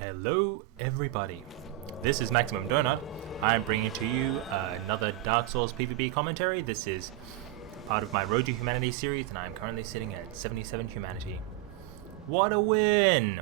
Hello everybody, this is MaximumDonut. I'm bringing to you another Dark Souls PvP commentary. This is part of my Road to Humanity series and I'm currently sitting at 77 humanity. What a win!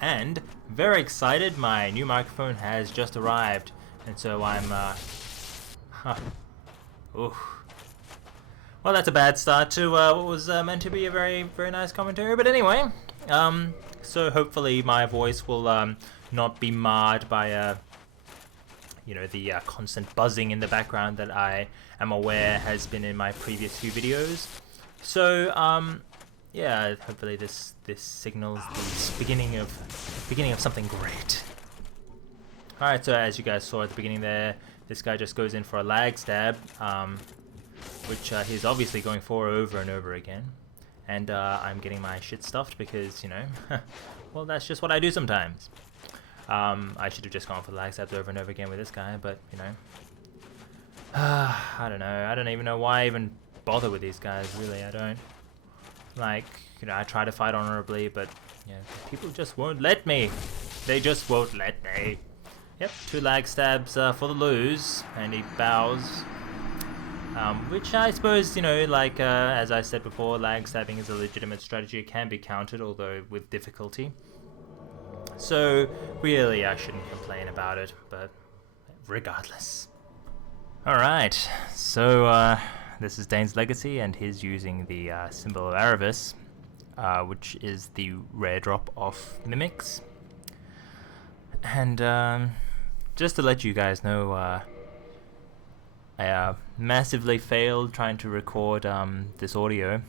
And very excited, my new microphone has just arrived and so I'm well, that's a bad start to what was meant to be a very nice commentary, but anyway, so hopefully my voice will not be marred by the constant buzzing in the background that I am aware has been in my previous few videos. So yeah, hopefully this signals the beginning of something great. Alright, so as you guys saw at the beginning there, this guy just goes in for a lag stab, which he's obviously going for over and over again. And I'm getting my shit stuffed because, you know, well, that's just what I do sometimes. I should have just gone for the lag stabs over and over again with this guy, but, you know. I don't know. I don't even know why I even bother with these guys, really. I don't. Like, you know, I try to fight honorably, but, you know, people just won't let me. They just won't let me. Yep, 2 lag stabs for the lose, and he bows. Which I suppose, you know, like as I said before, lag stabbing is a legitimate strategy. It can be countered, although with difficulty. So, really, I shouldn't complain about it, but regardless. Alright, so this is Dane's Legacy, and he's using the symbol of Avarice, which is the rare drop of Mimics. And just to let you guys know, I massively failed trying to record this audio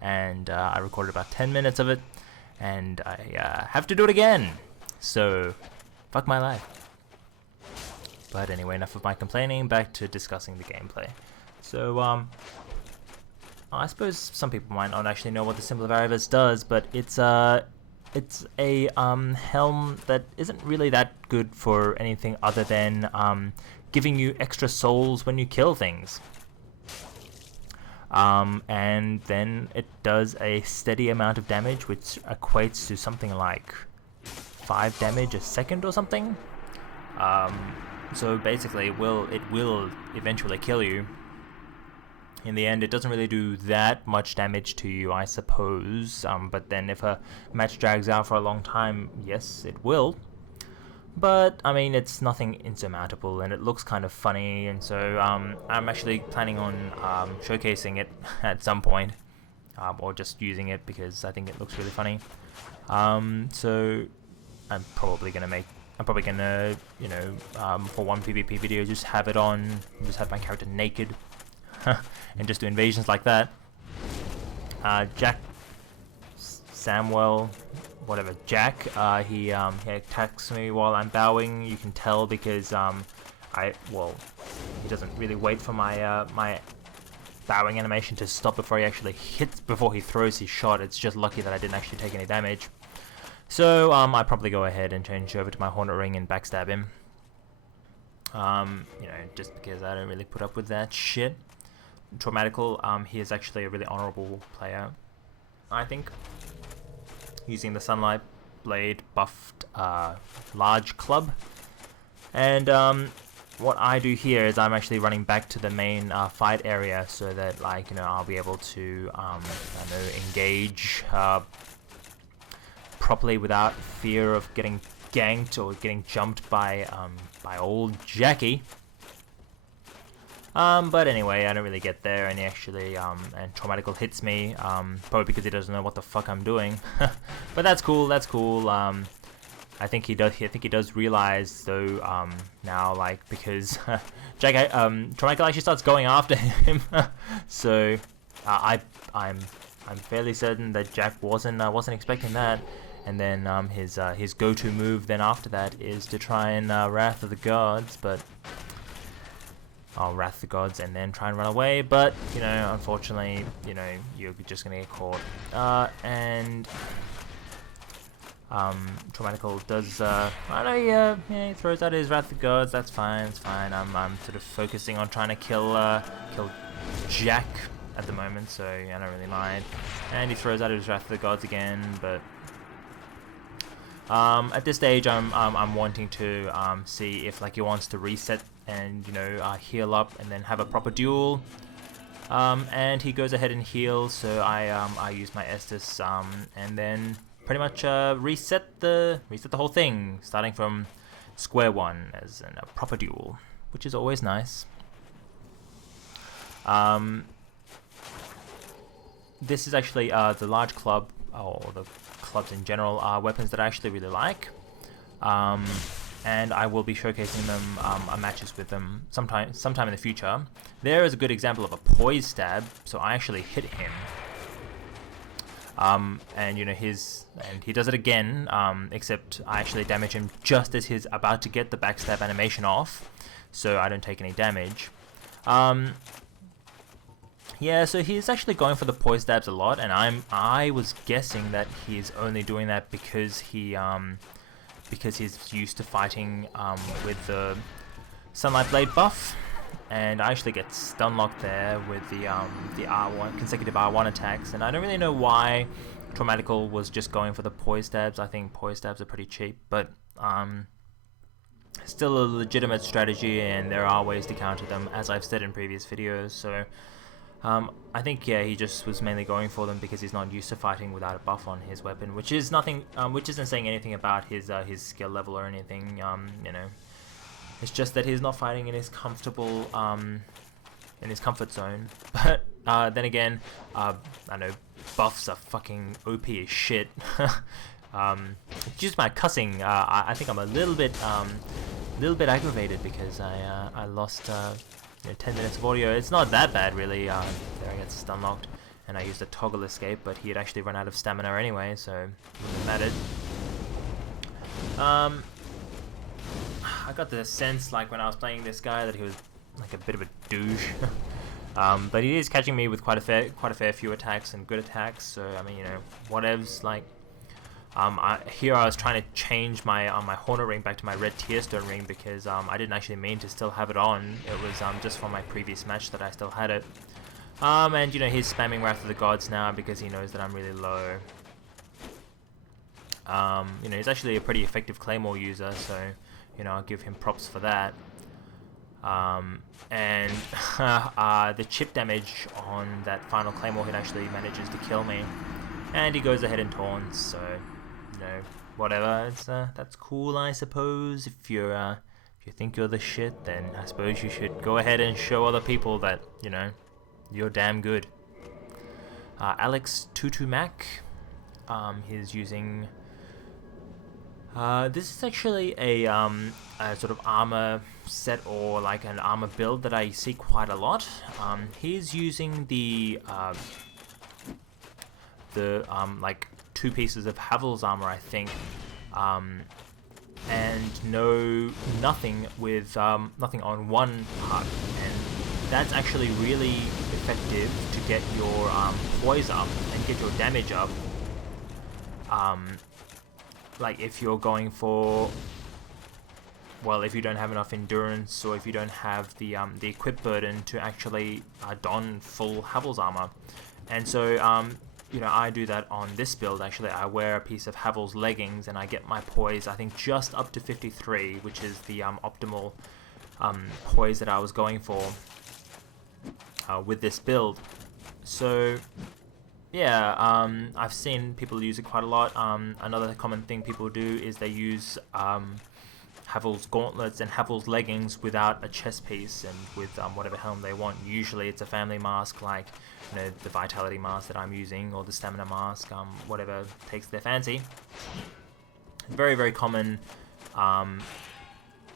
and I recorded about 10 minutes of it and I have to do it again, so fuck my life. But anyway, enough of my complaining, back to discussing the gameplay. So I suppose some people might not actually know what the symbol of Avarice does, but it's a helm that isn't really that good for anything other than giving you extra souls when you kill things. And then it does a steady amount of damage, which equates to something like 5 damage a second or something. So basically it will eventually kill you. In the end, it doesn't really do that much damage to you, I suppose, but then if a match drags out for a long time, yes, it will. But, I mean, it's nothing insurmountable, and it looks kind of funny, and so I'm actually planning on showcasing it at some point, or just using it because I think it looks really funny. So I'm probably gonna, you know, for one PvP video, just have it on, just have my character naked, and just do invasions like that. Jack, Jack, he attacks me while I'm bowing. You can tell because he doesn't really wait for my my bowing animation to stop before he actually hits, before he throws his shot. It's just lucky that I didn't actually take any damage. So I probably go ahead and change over to my Hornet Ring and backstab him. You know, just because I don't really put up with that shit. Traumatical, he is actually a really honorable player, I think, using the Sunlight Blade buffed large club. And what I do here is I'm actually running back to the main fight area so that, like, you know, I'll be able to I don't know, engage properly without fear of getting ganked or getting jumped by old Jackie. But anyway, I don't really get there, and he actually, and Traumatical hits me, probably because he doesn't know what the fuck I'm doing. But that's cool, I think he does realize, though, now, like, because, Traumatical actually starts going after him, so, I'm fairly certain that Jack wasn't expecting that, and then, his go-to move then after that is to try and, Wrath of the Gods, but I'll Wrath the Gods and then try and run away, but, you know, unfortunately, you know, you're just gonna get caught. And Traumatical does, I don't know, yeah, he throws out his Wrath the Gods, that's fine, it's fine. I'm sort of focusing on trying to kill Jack at the moment, so I don't really mind. And he throws out his Wrath of the Gods again, but At this stage, I'm wanting to see if like he wants to reset and heal up and then have a proper duel. And he goes ahead and heals, so I use my Estus and then pretty much reset the whole thing, starting from square one as in a proper duel, which is always nice. This is actually the large club, or the clubs in general, are weapons that I actually really like. And I will be showcasing them on matches with them sometime in the future. There is a good example of a poise stab, so I actually hit him. And he does it again, except I actually damage him just as he's about to get the backstab animation off, so I don't take any damage. Yeah, so he's actually going for the poise stabs a lot, and I was guessing that he's only doing that because he's used to fighting with the Sunlight Blade buff, and I actually get stun locked there with the R1 consecutive R1 attacks, and I don't really know why Traumatical was just going for the poise stabs. I think poise stabs are pretty cheap, but still a legitimate strategy, and there are ways to counter them, as I've said in previous videos. So I think, yeah, he just was mainly going for them because he's not used to fighting without a buff on his weapon, which is nothing, which isn't saying anything about his skill level or anything. It's just that he's not fighting in his comfortable, in his comfort zone. But then again, I know buffs are fucking OP as shit. Excuse my cussing. I think I'm a little bit aggravated because I lost 10 minutes of audio. It's not that bad really. There I get stun locked, and I used a toggle escape, but he had actually run out of stamina anyway, so it wouldn't have mattered. I got the sense, like when I was playing this guy, that he was like a bit of a douche. But he is catching me with quite a fair few attacks and good attacks. So I mean, whatevs. Like here I was trying to change my my Hornet ring back to my red Tearstone ring because I didn't actually mean to still have it on. It was just from my previous match that I still had it. And he's spamming Wrath of the Gods now because he knows that I'm really low. He's actually a pretty effective Claymore user, so I'll give him props for that. And the chip damage on that final Claymore hit actually manages to kill me, and he goes ahead and taunts. So whatever. It's that's cool, I suppose. If you think you're the shit, then I suppose you should go ahead and show other people that you're damn good. Alex Tutumac, he's using. This is actually a sort of armor set, or like an armor build that I see quite a lot. He's using the like 2 pieces of Havel's armor, I think, and nothing with nothing on one part, and that's actually really effective to get your poise up and get your damage up. Like if you're going for, well, if you don't have enough endurance, or if you don't have the equip burden to actually don full Havel's armor. And so I do that on this build. Actually, I wear a piece of Havel's leggings and I get my poise, I think, just up to 53, which is the optimal poise that I was going for with this build. So yeah, I've seen people use it quite a lot. Another common thing people do is they use Havel's gauntlets and Havel's leggings without a chest piece, and with whatever helm they want. Usually it's a family mask, like the vitality mask that I'm using, or the stamina mask, whatever takes their fancy. Very, very common.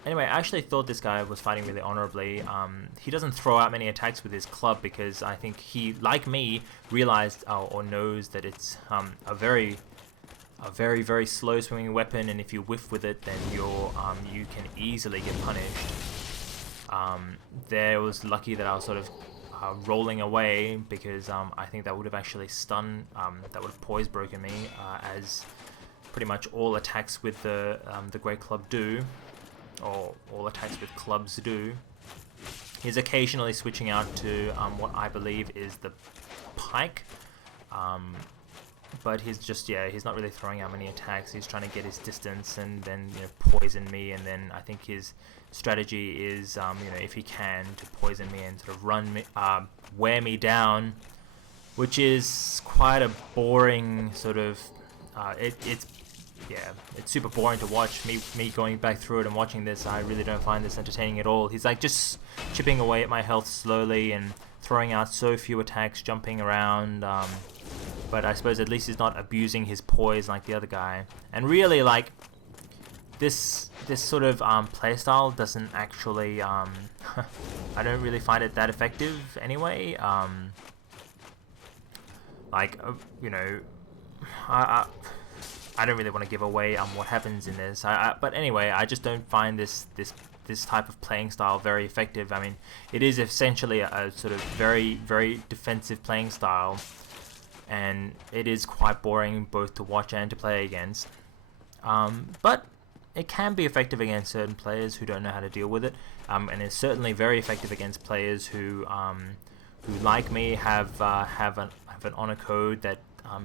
Anyway, I actually thought this guy was fighting really honorably. He doesn't throw out many attacks with his club because I think he, like me, realized or knows that it's a very, very slow swinging weapon, and if you whiff with it, then you can easily get punished. There was lucky that I was sort of rolling away, because I think that would have actually stunned, that would have poise broken me, as pretty much all attacks with the Great Club do, or all attacks with clubs do. He's occasionally switching out to what I believe is the pike. but he's just, yeah, he's not really throwing out many attacks. He's trying to get his distance and then, you know, poison me, and then I think his strategy is, you know, if he can, to poison me and sort of run me, wear me down, which is quite a boring sort of, it's super boring to watch. Me going back through it and watching this, I really don't find this entertaining at all. He's like just chipping away at my health slowly and throwing out so few attacks, jumping around, but I suppose at least he's not abusing his poise like the other guy. And really, like, this sort of playstyle doesn't actually, I don't really find it that effective anyway. You know, I don't really want to give away what happens in this. But anyway, I just don't find this type of playing style very effective. I mean, it is essentially a sort of very, very defensive playing style, and it is quite boring both to watch and to play against. But it can be effective against certain players who don't know how to deal with it, and it's certainly very effective against players who like me have an honor code that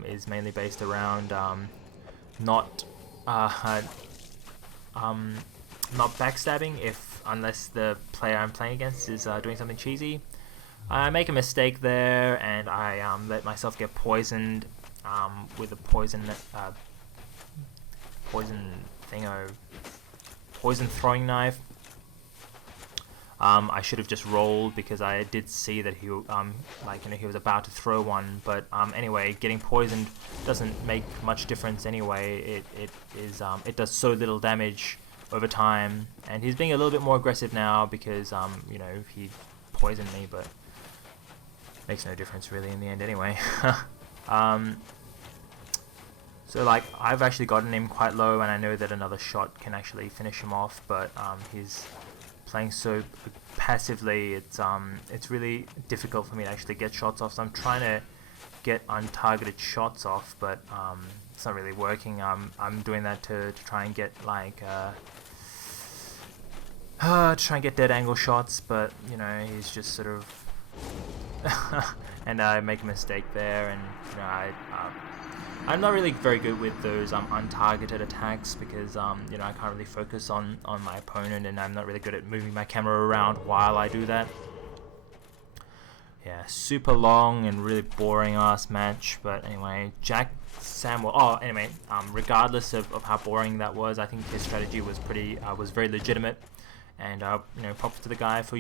is mainly based around not backstabbing unless the player I'm playing against is doing something cheesy. I make a mistake there and I let myself get poisoned with a poison throwing knife. I should have just rolled because I did see that he he was about to throw one, but anyway, getting poisoned doesn't make much difference anyway. It does so little damage over time, and he's being a little bit more aggressive now because you know, he poisoned me, but makes no difference really in the end anyway. So like, I've actually gotten him quite low, and I know that another shot can actually finish him off, but he's playing so passively, it's really difficult for me to actually get shots off. So I'm trying to get untargeted shots off, but it's not really working. I'm doing that to try and get like dead angle shots, but you know, he's just sort of and I make a mistake there, and you know, I'm not really very good with those untargeted attacks because you know, I can't really focus on my opponent, and I'm not really good at moving my camera around while I do that. Yeah, super long and really boring ass match, but anyway, Jack Samuel. Oh, anyway, regardless of how boring that was, I think his strategy was was very legitimate, and you know, props to the guy for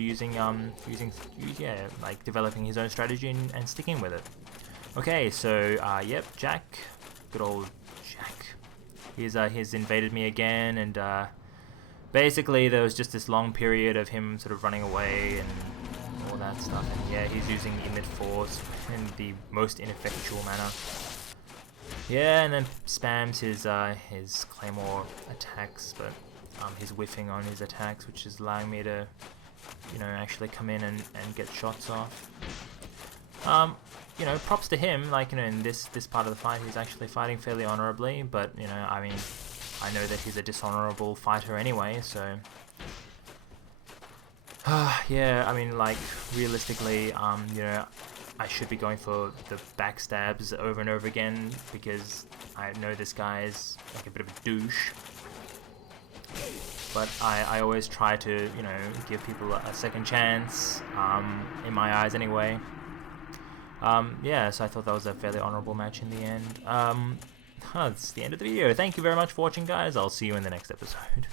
developing his own strategy and sticking with it. Okay, so yep, Jack, good old Jack. He's invaded me again, and basically there was just this long period of him sort of running away and all that stuff. And yeah, he's using emit force in the most ineffectual manner. Yeah, and then spams his claymore attacks, but he's whiffing on his attacks, which is allowing me to, you know, actually come in and get shots off. You know, props to him, like, you know, in this part of the fight, he's actually fighting fairly honorably, but, you know, I mean, I know that he's a dishonorable fighter anyway, so yeah, I mean, like, realistically, you know, I should be going for the backstabs over and over again because I know this guy is like a bit of a douche. But I always try to, you know, give people a second chance, in my eyes anyway. Yeah, so I thought that was a fairly honorable match in the end. That's the end of the video. Thank you very much for watching, guys. I'll see you in the next episode.